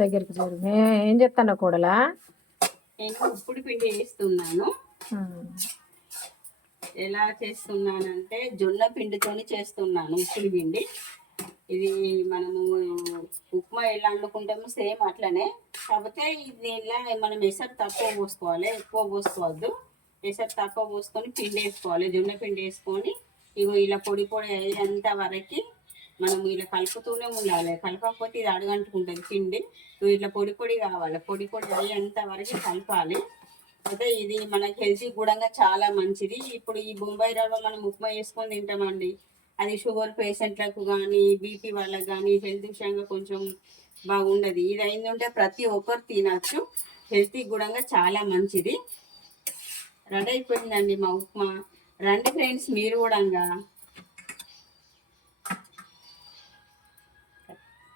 దగ్గరికి చూడు. ఏం చెప్తాను కూడలా? నేను ఉప్పుడు పిండి వేస్తున్నాను. ఎలా చేస్తున్నానంటే జొన్న పిండితోని చేస్తున్నాను ఉప్పుడు పిండి. ఇది మనము ఉప్మా ఎలా వండుకుంటామో సేమ్ అట్లనే, కాకపోతే ఇది ఇలా మనం ఎసరు తక్కువ పోసుకోవాలి, ఎక్కువ పోసుకోవద్దు. ఎసరు తక్కువ పోసుకొని పిండి వేసుకోవాలి, జొన్న పిండి వేసుకొని ఇగో ఇలా పొడి పొడి అయ్యేంత వరకు మనం ఇలా కలుపుతూనే ఉండాలి. కలపకపోతే ఇది అడుగంటుకుంటుంది పిండి. ఇట్లా పొడి పొడి కావాలి, పొడి పొడి అయ్యేంత వరకు కలపాలి. అయితే ఇది మనకి హెల్తీ కూడా చాలా మంచిది. ఇప్పుడు ఈ బొంబాయి రవ్వ మనం ఉప్మా వేసుకొని తింటామండి, అది షుగర్ పేషెంట్లకు కానీ బీపీ వాళ్ళకి కానీ హెల్త్ విషయంగా కొంచెం బాగుండదు. ఇది అయిందంటే ప్రతి ఒక్కరు తినచ్చు, హెల్తీ కూడా చాలా మంచిది. రెడీ అయిపోయిందండి మా ఉప్మా. రండి ఫ్రెండ్స్, మీరు కూడా